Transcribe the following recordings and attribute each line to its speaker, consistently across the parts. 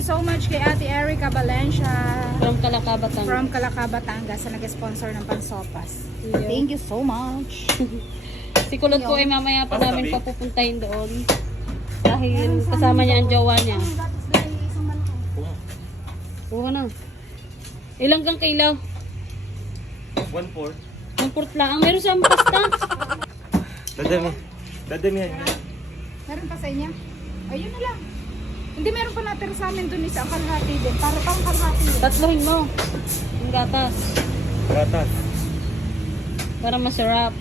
Speaker 1: So much kay Ate Erica Valencia
Speaker 2: From Calaca, Batangas.
Speaker 1: from Calaca, Batangas sa nag-sponsor ng pansopas. Thank you so much.
Speaker 2: Si Kulot po ay mamaya pa namin papupuntahin doon. Dahil kasama niya ang jowa niya. Oo na. Ilang kang kilaw?
Speaker 3: 1/4.
Speaker 2: Ang port lang. Meron siyang pasta.
Speaker 3: Dadamihan niya.
Speaker 1: Meron pa sa inyo? Ayun na lang. Hindi, meron pa natira sa amin dun isa kalahati din. Para pang kalahati din.
Speaker 2: Tatlohin mo. Yung gatas.
Speaker 3: Gatas.
Speaker 2: Para masarap.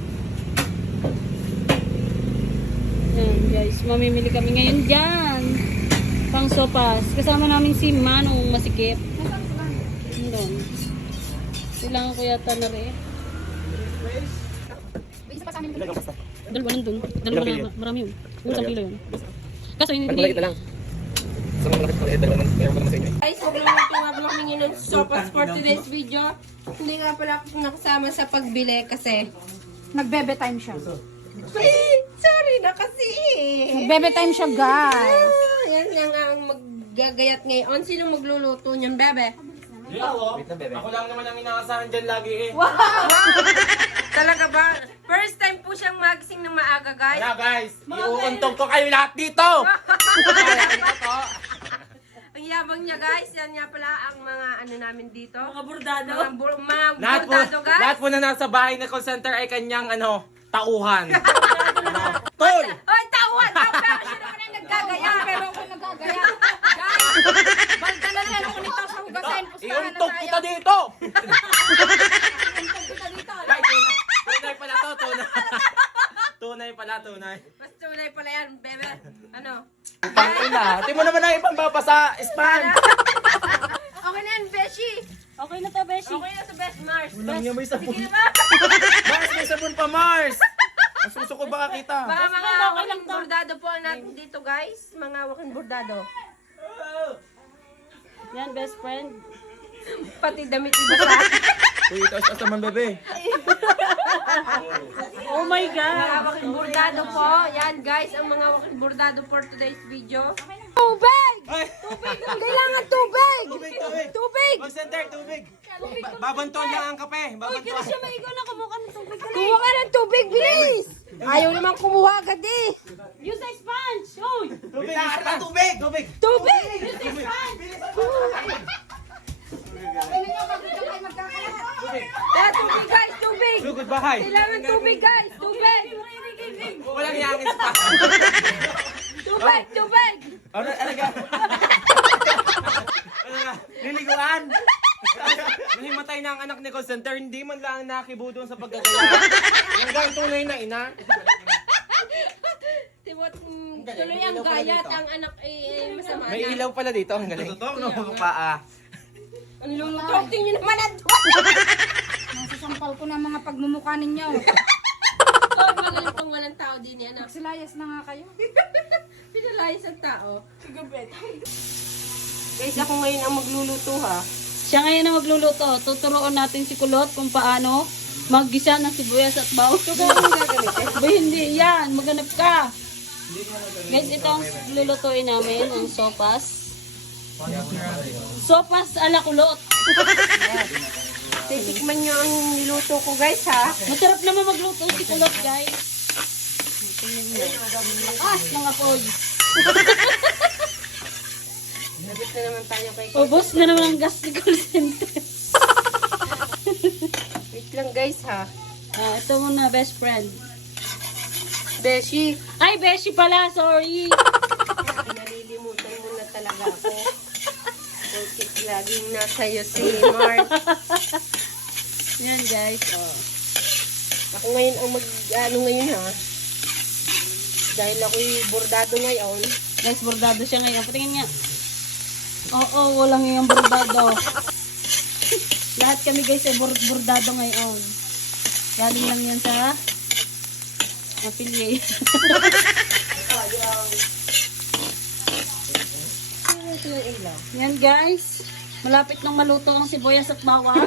Speaker 2: Yan guys. Mamimili kami ngayon dyan. Pang sopas. Kasama namin si Manong Masikip. Doon. Kailangan ko yata na rin.
Speaker 1: Isa pa sa amin.
Speaker 2: Dalawa nandun. Dalawa
Speaker 3: Ilang kilo?
Speaker 2: na. Marami yun. Isang kilo yun. Kaso hindi.
Speaker 3: Malaki lang. Isang malaki ko dalawa naman sa inyo.
Speaker 4: Guys, magluluto nga pala kami ngayon ng sopas for today's video. Hindi nga pala ako nakasama sa pagbili kasi
Speaker 1: Nagbebe time siya.
Speaker 4: sorry na kasi.
Speaker 1: Nagbebe time siya, guys.
Speaker 4: Yan lang ang maggagayat ngayon. Sino magluluto niyan, bebe?
Speaker 3: Wait na, bebe. Ako lang naman ang inaasahan dyan lagi eh.
Speaker 4: Talaga ba? First time po siyang magising ng maaga, guys.
Speaker 3: Kaya guys, iuuntog ko kayo lahat dito!
Speaker 4: Ang yabang niya, guys. Yan nga pala ang mga ano namin dito. Mga bordado. Mga
Speaker 3: Lahat po,
Speaker 4: bordado, guys.
Speaker 3: lahat po na nasa bahay na call center ay kanyang tauhan. Tol!
Speaker 4: Oy, tawad! Pero siya naman ang naggagaya.
Speaker 1: Pero ako nagagaya. Guys, bagdala na ako nito sa hugasin. Pustahan na
Speaker 3: Iuntog
Speaker 1: tayo.
Speaker 3: kita dito!
Speaker 1: Iuntog kita dito.
Speaker 3: Guys, tunay pala to, tunay. Tunay pala, tunay.
Speaker 4: Mas tunay pala yan, bebe. Ano?
Speaker 3: Tangina, di mo naman ang ipambaba sa spam.
Speaker 4: Okay na yan, Beshi.
Speaker 2: Okay na to, Beshi.
Speaker 4: Okay na sa Best Mars.
Speaker 3: Walang niya may sabon.
Speaker 4: Sige na.
Speaker 3: Mars, may sabon pa, Mars! Ang suso ko baka kita.
Speaker 4: Baka mga waking bordado po ang natin dito, guys. Mga waking bordado.
Speaker 2: Yan, best friend.
Speaker 4: Pati damit iba sa
Speaker 3: Uy, taas-taas naman, bebe.
Speaker 2: Oh my God.
Speaker 4: mga waking bordado po. Yan, guys, ang mga waking bordado for today's video.
Speaker 1: Tubig!
Speaker 3: Ay!
Speaker 1: Kailangan tubig!
Speaker 3: Tubig, tubig!
Speaker 1: Tubig!
Speaker 3: Call center, tubig! Babantuan lang ang kape, babantuan.
Speaker 1: Kuha ka ng tubig, bilis! Ayaw naman kumuha agad eh.
Speaker 2: Use a sponge. Oy.
Speaker 3: Tubig! Tubig! Tubig!
Speaker 1: Tubig!
Speaker 4: Tubig, guys, tubig!
Speaker 3: Sugod bahay!
Speaker 4: Kailangan tubig, guys! Tubig!
Speaker 3: Walang yangin pa!
Speaker 4: Tubig! Tubig!
Speaker 3: Ano ka? Ano ka? Liliguan! Nahimatay na ang anak ni call center, hindi man lang nakibo doon sa pagkagaya. Hanggang tunay na ina.
Speaker 4: Tibot, tuloy ang gayat, ang anak ay masama
Speaker 3: May
Speaker 4: na.
Speaker 3: ilaw pala dito, ang galing. Totoo, no? Paa.
Speaker 4: Ang lulutok, tingin nyo naman ang
Speaker 1: Masasampal ko na mga pagmumukha ninyo.
Speaker 4: Huwag magaling pang walang tao din yan.
Speaker 1: Magsilayas na nga kayo.
Speaker 4: Pinalayas ang tao. Guys, ako ngayon ang magluluto ha.
Speaker 2: Siya ngayon ang magluluto. Tuturuan natin si Kulot kung paano maggisa ng sibuyas at bawang. Ba hindi yan. Maganap ka. Guys, ito ang lulutuin namin. Ang sopas. Sopas ala Kulot.
Speaker 4: Titikman nyo ang niluto ko guys ha.
Speaker 2: Masarap naman magluto si Kulot, guys. Lakas ng apoy.
Speaker 4: Nabit na naman tayo kay
Speaker 2: Ubos na naman ang gas ni call center.
Speaker 4: Wait lang guys ha.
Speaker 2: Ito muna, best friend.
Speaker 4: Beshi,
Speaker 2: Ay, Beshi pala, sorry.
Speaker 4: nalilimutan mo na talaga ako. Bakit laging nasa iyo si Mark?
Speaker 2: Yan, guys. Oh.
Speaker 4: Ako ngayon ang ano ngayon ha. Dahil ako'y bordado ngayon.
Speaker 2: Guys, bordado siya ngayon. Patingin nga. Oo, walang yung bordado. Lahat kami guys ay bordado ngayon. Galing lang yan sa affiliate. Yan guys. Malapit nang maluto ang sibuyas at bawang.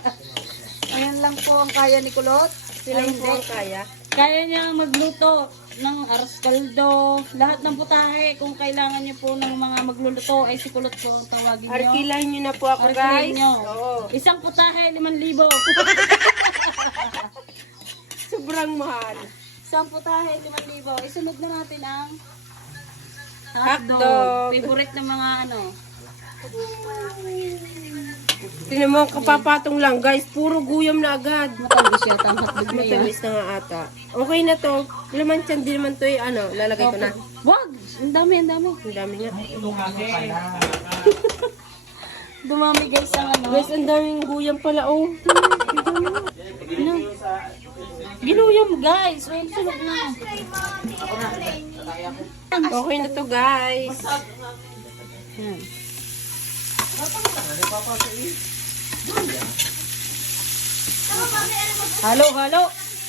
Speaker 2: Ayan lang po ang kaya ni Kulot.
Speaker 4: Sila po ang kaya.
Speaker 2: Kaya niya magluto. ng aras kaldo, lahat ng putahe. Kung kailangan niyo po ng mga magluluto, ay si Kulot po ang tawagin niyo.
Speaker 4: Arkilahin nyo na po ako,
Speaker 2: Arkilahin
Speaker 4: guys.
Speaker 2: nyo.
Speaker 4: Oo.
Speaker 2: Isang putahe, 5,000.
Speaker 4: Sobrang mahal.
Speaker 2: Isang putahe, 5,000. Isunod na natin ang
Speaker 4: Hotdog.
Speaker 2: hotdog. Favorite ng mga ano.
Speaker 4: Tingnan mo, kapapatong lang, guys. Puro guyam na agad.
Speaker 2: Matamis yata ang hotdog na yan.
Speaker 4: Matamis na nga ata. Okay na to. Laman tiyan din naman to eh. Ano, lalagay ko na.
Speaker 2: Wag! Ang dami, ang dami.
Speaker 4: Ang dami nga.
Speaker 2: Dumami guys ang ano.
Speaker 4: Guys, ang daming guyam pala, oh.
Speaker 2: Ano? Ginuyom guys. Well, sunod na.
Speaker 4: Okay na to, guys.
Speaker 2: Yan. Halo, halo.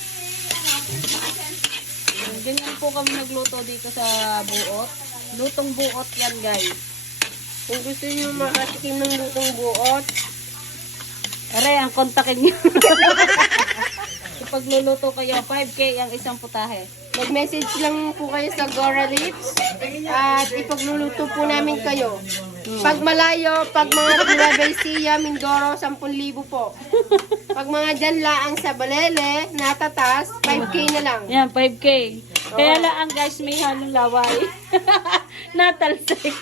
Speaker 2: Ganyan po kami nagluto dito sa buot. Lutong buot yan guys.
Speaker 4: Kung gusto nyo makatikim ng lutong buot,
Speaker 2: Aray, ang kontakin nyo. Kapag luluto kayo, 5K ang isang putahe.
Speaker 4: mag-message lang po kayo sa Gora Lips at ipagluluto po namin kayo. Pag malayo, pag mga Nueva Ecija, Mindoro, 10,000 po. Pag mga dyan laang sa Balele, Natatas, 5K na lang.
Speaker 2: Yan, 5K. Kaya lang guys, may halong laway. Natalsik.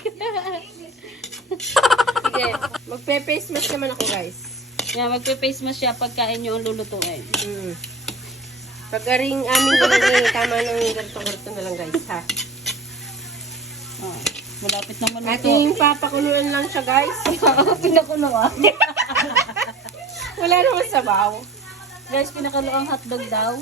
Speaker 4: Sige, magpe-face mask naman ako, guys.
Speaker 2: Yan, magpe-face mask siya pagkain nyo ang lulutuin.
Speaker 4: Pag aring aming gulay, tama ng ganito-ganito na lang, guys, ha?
Speaker 2: Oh, malapit na maluto.
Speaker 4: Ating papakuluan lang siya, guys.
Speaker 2: Pinakuloan.
Speaker 4: Wala naman sabaw.
Speaker 2: Guys, pinakalo ang hotdog daw.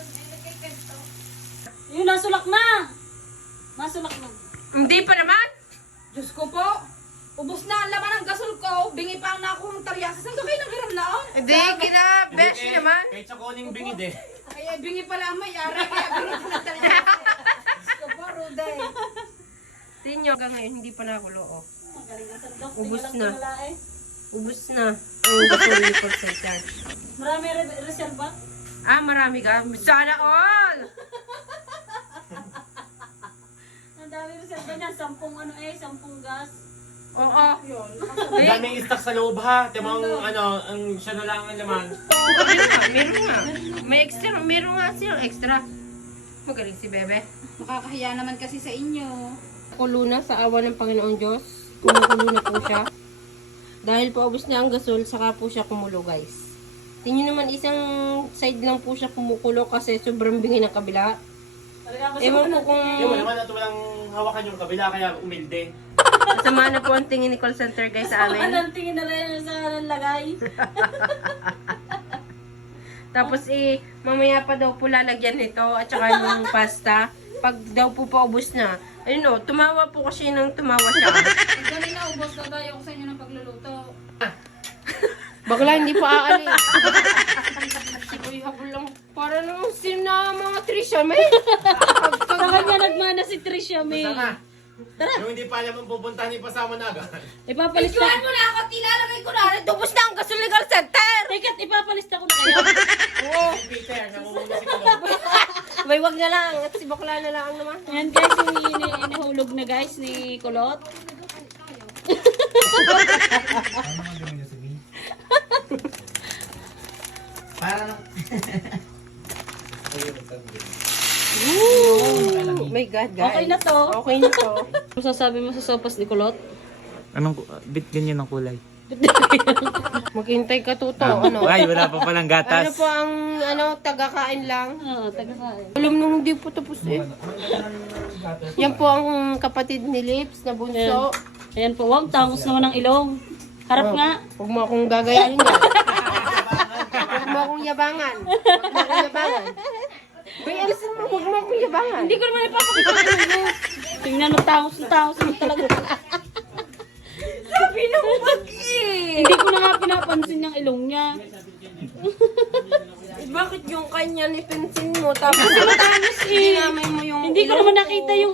Speaker 2: Yun, nasulak na! Nasulak na.
Speaker 4: Hindi pa naman.
Speaker 1: Diyos ko po, ubos na ang laman ng gasol ko, bingi pa ang nakuha ng talyasa. Saan ka kayo naghiram na on?
Speaker 4: Hindi, besh naman.
Speaker 3: Kahit sa kuning bingid eh.
Speaker 1: Ay, bingi pala ang may-ari, kaya bingi pa ng talyasa. Diyos ko po, Rude.
Speaker 4: Tingnan nyo, hanggang ngayon, hindi pa nakulo, oh.
Speaker 2: Magaling ang hotdog.
Speaker 4: Ubus
Speaker 2: Tingnan lang
Speaker 4: na.
Speaker 2: wala eh.
Speaker 4: Ubus na. Ang gasol ni percentage.
Speaker 2: Marami reserva.
Speaker 4: Ah, marami ka. Sana all!
Speaker 2: Ang dami reserva niya. 10 gas.
Speaker 4: Oo.
Speaker 3: Ang daming stock sa loob ha. Timang ano, ang siya na lang ang laman.
Speaker 4: Meron nga. May extra. Meron nga siyang extra. Magaling si Bebe.
Speaker 1: Makakahiya naman kasi sa inyo.
Speaker 4: Kulo na sa awa ng Panginoon Diyos. Kumukulo na po siya. Dahil po ubos na ang gasol, saka po siya kumulo, guys. Tingnan naman, isang side lang po siya kumukulo kasi sobrang bingi ng kabila. Ewan ko kung
Speaker 3: Yung naman at walang hawakan yung kabila kaya umilde.
Speaker 4: masama na po ang tingin ni call center, guys, sa amin.
Speaker 2: Anong tingin na rin sa lagay?
Speaker 4: Tapos mamaya pa daw po lalagyan nito at saka yung pasta. Pag daw po paubos na. Ayun o, tumawa po kasi nang tumawa siya.
Speaker 1: Ang galing na, ubos na tayo ko sa inyo ng pagluluto.
Speaker 4: Bakla, hindi pa aalis. Uy, habol lang. Para naman sina mga Trisha, may.
Speaker 2: Sa kanya nagmana si Trisha, may.
Speaker 3: Basta ka. Yung hindi pa alam ang pupuntahan ni Pasama na agad.
Speaker 2: Ipapalista.
Speaker 4: mo na ako, tilalagay ko na. Tubos na ang gasol legal center.
Speaker 2: Tikat, ipapalista ko na kayo.
Speaker 4: Oo.
Speaker 3: Peter, namumuna si Kulot.
Speaker 4: May wag na lang. At si bakla na lang naman.
Speaker 2: Ayan guys, yung inihulog na guys ni Kulot.
Speaker 4: Oh my God, guys.
Speaker 2: Okay na to.
Speaker 4: Okay na to.
Speaker 2: Ano sasabi mo sa sopas ni Kulot?
Speaker 3: Anong, bit ganyan ang kulay?
Speaker 4: Maghintay ka, Tuto. Ano?
Speaker 3: Ay, wala pa palang
Speaker 4: Ano
Speaker 3: gatas.
Speaker 4: po ang tagakain lang?
Speaker 2: Oo, taga-kain.
Speaker 4: Alam nung hindi po tapos eh. Yan po ang kapatid ni Lips na bunso.
Speaker 2: Ayan po, wow, tangos naman ng ilong. Harap nga.
Speaker 4: Huwag mo akong gagayahin yan. Huwag mo akong yabangan. Huwag mo akong yabangan. Bay, alisin mo. Huwag mo akong yabangan.
Speaker 2: Hindi ko naman ipapakita yung ilong. Tingnan mo, tangos mo talaga.
Speaker 4: Sabi na huwag eh.
Speaker 2: Hindi ko na nga pinapansin yung ilong niya.
Speaker 4: Eh, bakit yung kanya ni pensin mo? Tapos matamos eh. Dinamay mo yung
Speaker 2: Hindi ko
Speaker 4: ilong
Speaker 2: naman nakita yung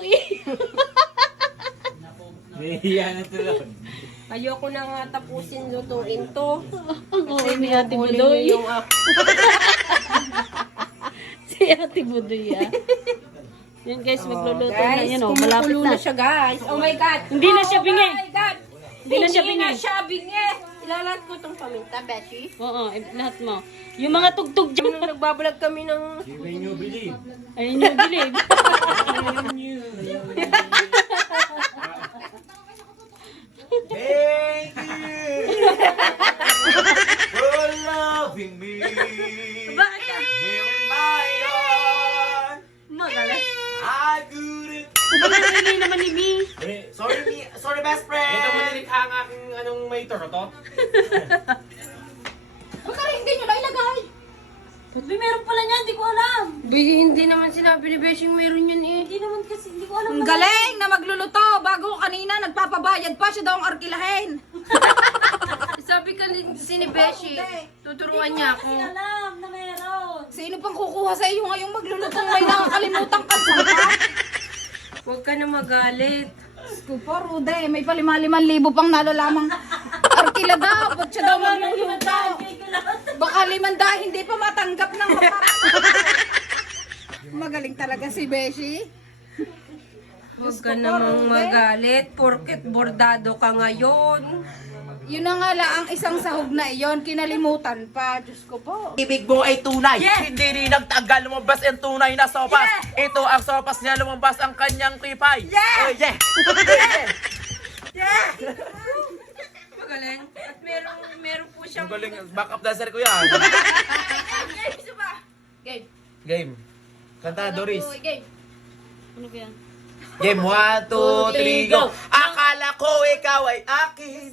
Speaker 3: Nahihiya na tulad.
Speaker 4: Ayoko na nga tapusin lutuin to.
Speaker 2: Oo, ni Ate
Speaker 4: Huli
Speaker 2: Budoy.
Speaker 4: niyo yung ako.
Speaker 2: Si Ate Budoy, ah. Yan guys, magluluto na yan oh. Malapit
Speaker 4: kumukulo
Speaker 2: na.
Speaker 4: na siya guys. Oh my God.
Speaker 2: Hindi na siya bingi.
Speaker 4: Oh my God.
Speaker 2: Hindi na siya
Speaker 4: Hindi
Speaker 2: bingi.
Speaker 4: na siya bingi. Ilalat ko itong paminta, Beshi.
Speaker 2: Oo, lahat mo. Yung mga tugtog dyan.
Speaker 4: Nung nagbabalag kami ng...
Speaker 3: When you believe.
Speaker 2: Ayun yung bilib.
Speaker 3: Thank you for loving me.
Speaker 2: Bakit ka?
Speaker 3: Here in my heart,
Speaker 2: Magaling.
Speaker 3: I couldn't.
Speaker 2: Magaling naman ni Mi.
Speaker 3: Sorry best friend. Ito mo nilikha ang aking anong may torotot.
Speaker 1: Baka rin hindi nyo na ilagay.
Speaker 2: Ba't may meron pala niyan? Hindi ko alam.
Speaker 4: Hindi naman sinabi ni Beshi meron yan eh.
Speaker 2: Hindi naman kasi, hindi ko alam.
Speaker 1: Ang galing na magluluto. Bago kanina, nagpapabayad pa siya daw ang arkilahin.
Speaker 4: Sabi ka ni Beshi, tuturuan niya ako.
Speaker 2: Hindi alam na meron.
Speaker 1: Sino pang kukuha sa iyo ngayong maglulutong may nakakalimutan ka sa
Speaker 4: Huwag ka na magalit.
Speaker 1: Skupo, Rude. May pa 5,000 pang nalalamang arkila daw. Ba't siya daw magluluto? Baka 500 hindi pa matanggap ng kapatid. Magaling talaga si Beshi.
Speaker 4: Huwag ka namang magalit, porket bordado ka ngayon.
Speaker 1: Yun na nga lang ang isang sahog na iyon. Kinalimutan pa. Diyos ko po.
Speaker 3: Ibig mo ay tunay.
Speaker 4: Yeah.
Speaker 3: Hindi rin nagtagal lumabas ang tunay na sopas.
Speaker 4: Yeah.
Speaker 3: Ito ang sopas niya lumabas ang kanyang tripay.
Speaker 4: Yeah.
Speaker 3: Oh, yeah.
Speaker 4: Yeah! Magaling. At meron po siyang...
Speaker 3: Ang galing. Backup dancer ko yan.
Speaker 1: Game, isa ba? Game.
Speaker 3: Game. Kanta, Doris.
Speaker 1: Game.
Speaker 2: Ano ba yan?
Speaker 3: Game 1, 2, 3, go! Akala ko ikaw ay akin.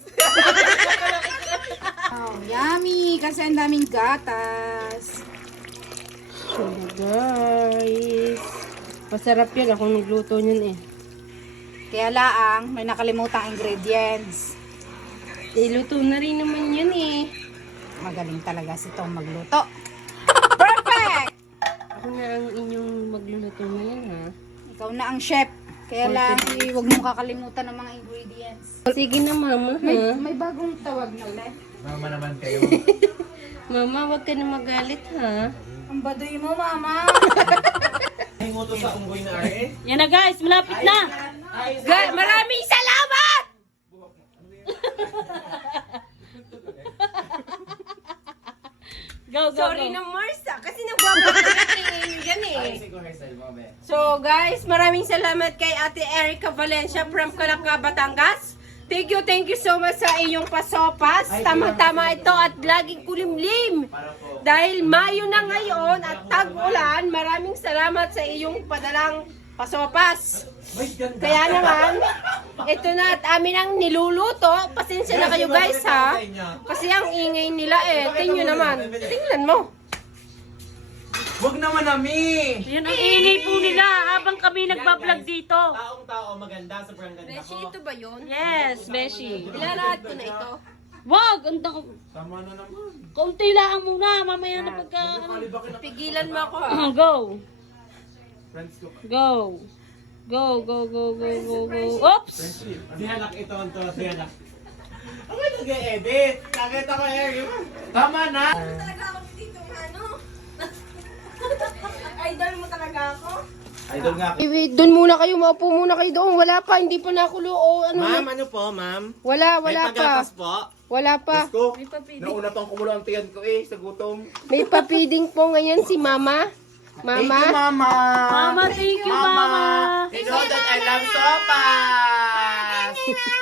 Speaker 1: Oh, yummy. Kasi ang daming gatas.
Speaker 4: So guys, masarap yan. Ako nagluto niyan eh.
Speaker 1: Kaya laang, may nakalimutang ingredients.
Speaker 4: Iluto na rin naman yan eh.
Speaker 1: Magaling talaga si Tom magluto. Perfect!
Speaker 4: Ako na ang inyong magluluto ngayon ha.
Speaker 1: Ikaw na ang chef. Kaya lang, huwag mong kakalimutan ng mga ingredients.
Speaker 4: Sige na mama ha.
Speaker 1: May bagong tawag na ulit.
Speaker 3: Mama naman kayo.
Speaker 4: Mama, wag ka na magalit ha.
Speaker 1: Ang baduy mo, mama.
Speaker 3: Hinguto sa unggoy na are.
Speaker 2: Yan na guys, malapit na.
Speaker 4: Maraming salamat!
Speaker 2: Go, go,
Speaker 4: Sorry
Speaker 2: go.
Speaker 4: na Marsa, kasi nagbabalat yan eh. So guys, maraming salamat kay Ate Erica Valencia from Calaca, Batangas. Thank you so much sa iyong pasopas. Tamang-tama ito at laging kulimlim. Dahil Mayo na ngayon at tag-ulan, maraming salamat sa iyong padalang pasopas. Kaya naman, ito na at amin ang niluluto. Pasensya na kayo guys ha. Kasi ang ingay nila eh. Tingnan naman. Tingnan mo.
Speaker 3: Huwag naman nami.
Speaker 2: Yan ang ingay po nila habang kami nagbablog dito.
Speaker 3: Taong-tao maganda, sobrang ganda
Speaker 4: Beshi,
Speaker 3: ko.
Speaker 4: ito ba yun?
Speaker 2: Yes, Beshi.
Speaker 4: Ilalahat ko na ito.
Speaker 2: Wag! Ang
Speaker 3: Tama na naman.
Speaker 2: kaunti lang muna. Mamaya na pagka...
Speaker 4: Pigilan mo ako ha.
Speaker 2: Go!
Speaker 3: Friends ko.
Speaker 2: Go! Go, go, go, go, go, go. Oops!
Speaker 3: Dihanak ito, dihanak. Ako yung nag-e-edit. Nakita ko Eric. Tama na.
Speaker 4: Idol mo talaga ako?
Speaker 3: Idol nga.
Speaker 4: Wait, doon muna kayo. Maupo muna kayo doon. Wala pa. Hindi pa nakulo. O, ano
Speaker 3: Ma'am,
Speaker 4: na?
Speaker 3: ano po, ma'am?
Speaker 4: Wala
Speaker 3: May
Speaker 4: pa.
Speaker 3: pagatas po.
Speaker 4: Wala pa.
Speaker 3: Ko, nauna pang kumulo ang tiyan ko eh, sa gutom.
Speaker 4: May papiding po ngayon si Mama.
Speaker 3: Thank you,
Speaker 4: Mama.
Speaker 3: Mama.
Speaker 2: Mama, thank you, Mama.
Speaker 3: You know that I love sopas.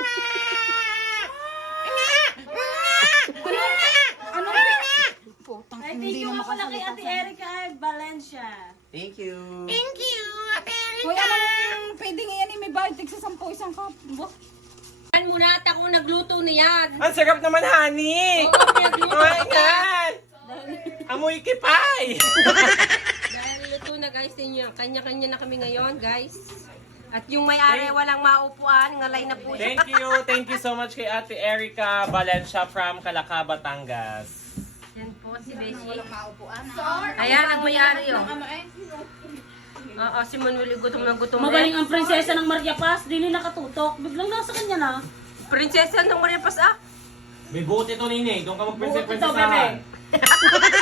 Speaker 1: Putang,
Speaker 2: Ay,
Speaker 1: hindi
Speaker 2: thank you
Speaker 1: na
Speaker 2: nga pala kay
Speaker 1: makasalita
Speaker 2: Ate
Speaker 1: sa-
Speaker 2: Erica Valencia.
Speaker 3: Thank you.
Speaker 1: Kuya, anong pwedeng iyan eh? May bayad tig sa 10 isang cup.
Speaker 4: Yan muna at ako nagluto niyan.
Speaker 3: Ang sarap naman, honey.
Speaker 4: Oo, pinagluto
Speaker 3: Oh my
Speaker 4: ko.
Speaker 3: God. Amoy kipay.
Speaker 4: Dahil luto na guys ninyo. Kanya-kanya na kami ngayon guys. At yung may-ari walang maupuan. Ngalay na po siya.
Speaker 3: Thank you so much kay Ate Erica Valencia from Calaca, Batangas.
Speaker 4: Yan po si Beshi.
Speaker 1: Maupuan.
Speaker 4: Ayan, nagmayari oh. Oo, si Manuel gutom na gutom
Speaker 2: Magaling
Speaker 4: rin.
Speaker 2: ang prinsesa ng Maria Paz. Dili nakatutok. Biglang nasa kanya na.
Speaker 4: Prinsesa ng Maria Paz ah.
Speaker 3: May buhot ito, Nini. Doon ka
Speaker 2: Buhot ito,
Speaker 3: magprinsesa.
Speaker 2: bebe.